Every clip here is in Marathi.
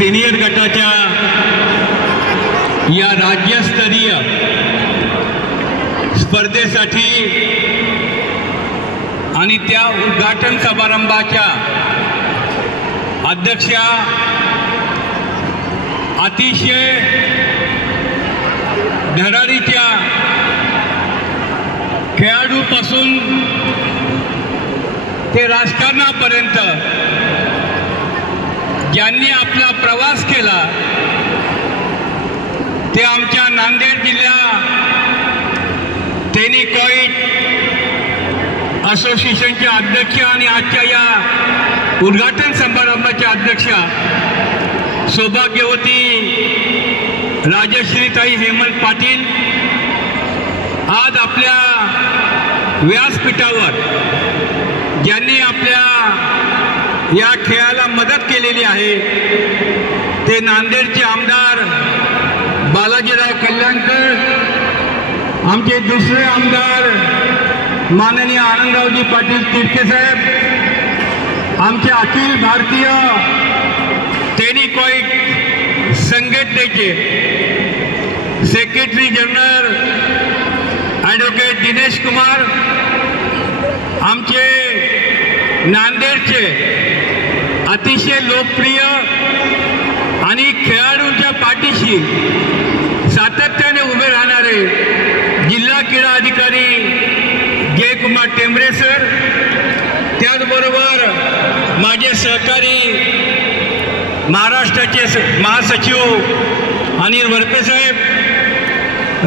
सिनियर गटाच्या या राज्यस्तरीय स्पर्धेसाठी आणि त्या उद्घाटन समारंभाच्या अध्यक्षा अतिशय धडाडीच्या खेळाडूपासून ते राजकारणापर्यंत ज्यांनी आपला प्रवास केला ते आमच्या नांदेड जिल्हा टेनिकॉइट असोसिएशनचे अध्यक्ष आणि आजच्या या उद्घाटन समारंभाचे अध्यक्षा सौभाग्यवती राजश्रीताई हेमंत पाटील आज आपल्या व्यासपीठावर ज्यांनी आपल्या या खेळाला मदत केलेली आहे ते नांदेडचे आमदार बालाजीराव कल्याणकर, आमचे दुसरे आमदार माननीय आनंदरावजी पाटील तिडके साहेब, आमचे अखिल भारतीय टेनिकॉइट संघटनेचे secretary general advocate Dinesh Kumar, आमचे नांदेडचे अतिशय लोकप्रिय आणि खेळाडूंच्या पाठीशी सातत्याने उभे राहणारे जिल्हा क्रीडा अधिकारी जयकुमार टेंबरे सर, त्याचबरोबर माझे सहकारी महाराष्ट्राचे महासचिव अनिल वरपे साहेब,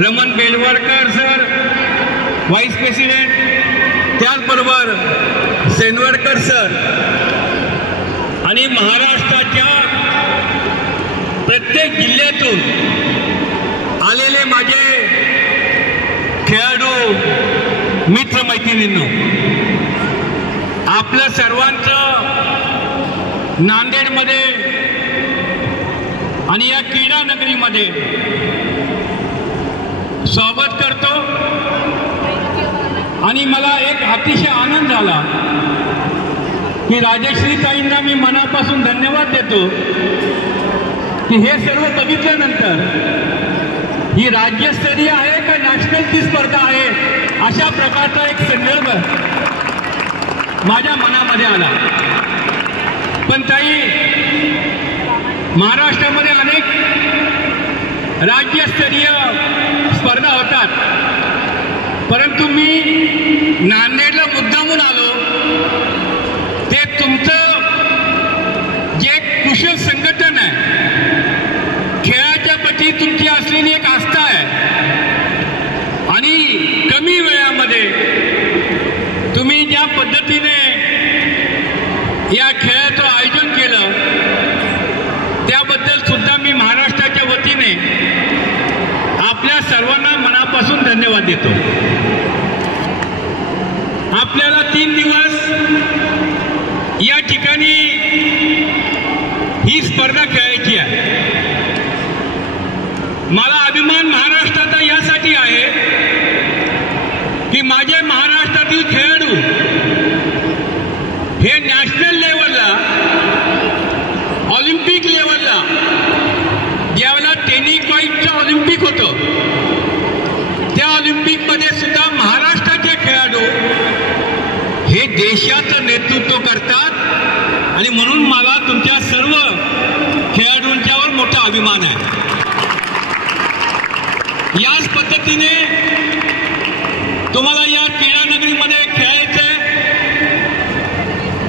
रमण बेलवडकर सर व्हाईस प्रेसिडेंट, त्याचबरोबर सेनवडकर सर आणि महाराष्ट्राच्या प्रत्येक जिल्ह्यातून आलेले माझे खेळाडू मित्रमैत्रिणींनो, आपलं सर्वांचं नांदेडमध्ये आणि या क्रीडा नगरीमध्ये स्वागत करतो आणि मला एक अतिशय आनंद झाला की राजश्रीताईंना मी मनापासून धन्यवाद देतो की हे सर्व बघितल्यानंतर ही राज्यस्तरीय आहे का नॅशनलची स्पर्धा आहे अशा प्रकारचा एक संदर्भ माझ्या मनामध्ये आला. पण ताई, महाराष्ट्रामध्ये अनेक राज्यस्तरीय स्पर्धा होतात, परंतु मी नांदेडला मुद्दामून आलो ते तुमचं जे कुशल संघटन आहे, खेळाच्या प्रती तुमची असलेली एक आस्था आहे आणि कमी वेळामध्ये तुम्ही ज्या पद्धतीने या खेळाचं आयोजन केलं त्याबद्दल सुद्धा मी महाराष्ट्राच्या वतीने आपल्या सर्वांना मनापासून धन्यवाद देतो. आपल्याला 3 दिवस या ठिकाणी ही स्पर्धा खेळायची आहे. मला अभिमान महाराष्ट्राचा यासाठी आहे की माझे महाराष्ट्रातील खेळाडू हे नॅशनल लेवलला, ऑलिम्पिक लेवलला, ज्यावेळेला टेनिकॉइटचं ऑलिम्पिक होतं त्या ऑलिम्पिकमध्ये सुद्धा महाराष्ट्राचे खेळाडू हे देशाचं नेतृत्व करतात आणि म्हणून मला तुमच्या सर्व खेळाडूंच्यावर मोठा अभिमान आहे. याच पद्धतीने तुम्हाला या क्रीडा नगरीमध्ये खेळायचंय.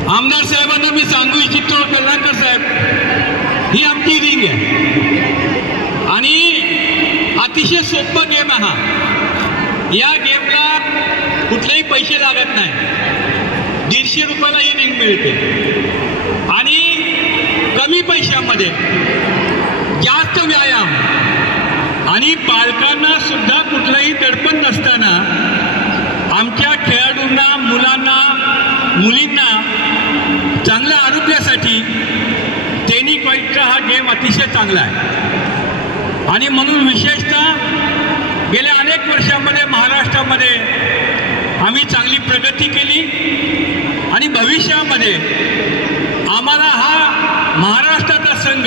आमदार साहेबांना मी सांगू इच्छितो, कल्याणकर साहेब, ही आमची रिंग आहे आणि अतिशय सोपा गेम आहे हा. या गेमला कुठलेही पैसे लागत नाही. 150 रुपयाला ही रिंग मिळते आणि कमी पैशामध्ये जास्त व्यायाम आणि पालकांना सुद्धा कुठलंही दडपण नसताना आमच्या खेळाडूंना, मुलांना, मुलींना चांगल्या आरोग्यासाठी टेनिकॉइटचा हा गेम अतिशय चांगला आहे आणि म्हणून विशेषतः गेल्या अनेक वर्षांमध्ये महाराष्ट्रामध्ये आम्ही चांगली प्रगती केली आणि भविष्यामध्ये आम्हाला हा महाराष्ट्राचा संघ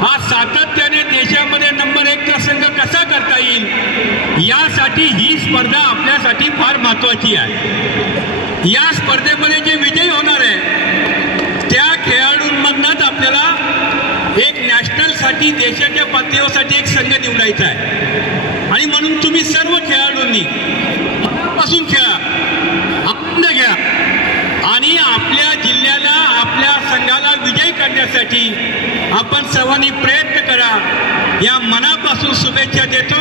हा सातत्याने देशामध्ये नंबर 1चा संघ कसा करता येईल यासाठी ही स्पर्धा आपल्यासाठी फार महत्त्वाची आहे। या स्पर्धेमध्ये जे विजयी होणार आहे त्या खेळाडूंमधनंच आपल्याला एक नॅशनलसाठी देशाच्या पातळीवरसाठी एक संघ निवडायचा आहे आणि म्हणून तुम्ही सर्व खेळाडूंनी मनापासून खेळा, आनंद घ्या आणि आपल्या जिल्ह्याला आपल्या संघाला विजयी करण्यासाठी आपण सर्वांनी प्रयत्न करा। या मनापासून शुभेच्छा देतो।